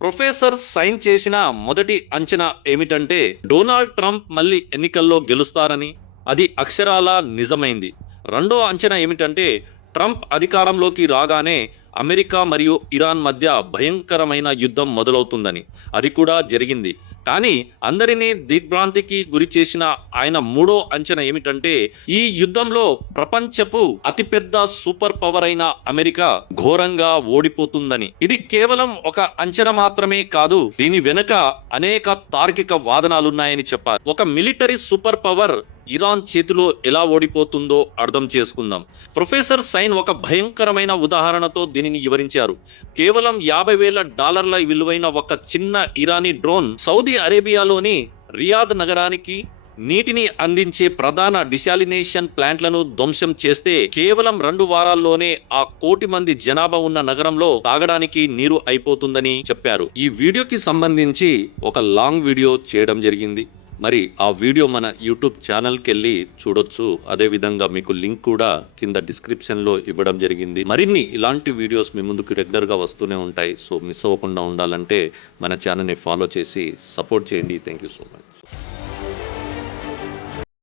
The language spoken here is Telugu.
ప్రొఫెసర్ సైన్ చేసిన మొదటి అంచనా ఏమిటంటే డొనాల్డ్ ట్రంప్ మళ్ళీ ఎన్నికల్లో గెలుస్తారని. అది అక్షరాల నిజమైంది. రెండో అంచనా ఏమిటంటే ట్రంప్ అధికారంలోకి రాగానే అమెరికా మరియు ఇరాన్ మధ్య భయంకరమైన యుద్ధం మొదలవుతుందని. అది కూడా జరిగింది. కానీ అందరినీ దిగ్భ్రాంతికి గురి చేసిన ఆయన మూడో అంచనా ఏమిటంటే ఈ యుద్ధంలో ప్రపంచపు అతిపెద్ద సూపర్ పవర్ అయిన అమెరికా ఘోరంగా ఓడిపోతుందని. ఇది కేవలం ఒక అంచనా మాత్రమే కాదు, దీని వెనుక అనేక తార్కిక వాదనాలున్నాయని చెప్పారు. ఒక మిలిటరీ సూపర్ పవర్ ఇరాన్ చేతిలో ఎలా ఓడిపోతుందో అర్థం చేసుకుందాం. ప్రొఫెసర్ సైన్ ఒక భయంకరమైన ఉదాహరణతో దీనిని వివరించారు. కేవలం $50,000 విలువైన ఒక చిన్న ఇరానీ డ్రోన్ సౌదీ అరేబియాలోని రియాద్ నగరానికి నీటిని అందించే ప్రధాన డిశాలినేషన్ ప్లాంట్లను ధ్వంసం చేస్తే కేవలం 2 వారాల్లోనే ఆ 1 కోటి మంది జనాభా ఉన్న నగరంలో తాగడానికి నీరు అయిపోతుందని చెప్పారు. ఈ వీడియోకి సంబంధించి ఒక లాంగ్ వీడియో చేయడం జరిగింది. మరి ఆ వీడియో మన యూట్యూబ్ ఛానల్కి వెళ్ళి చూడొచ్చు. అదే విధంగా మీకు లింక్ కూడా కింద డిస్క్రిప్షన్ లో ఇవ్వడం జరిగింది. మరిన్ని ఇలాంటి వీడియోస్ మీ ముందుకు రెగ్యులర్ గా వస్తూనే ఉంటాయి. సో మిస్ అవ్వకుండా ఉండాలంటే మన ఛానల్ని ఫాలో చేసి సపోర్ట్ చేయండి. Thank you so much.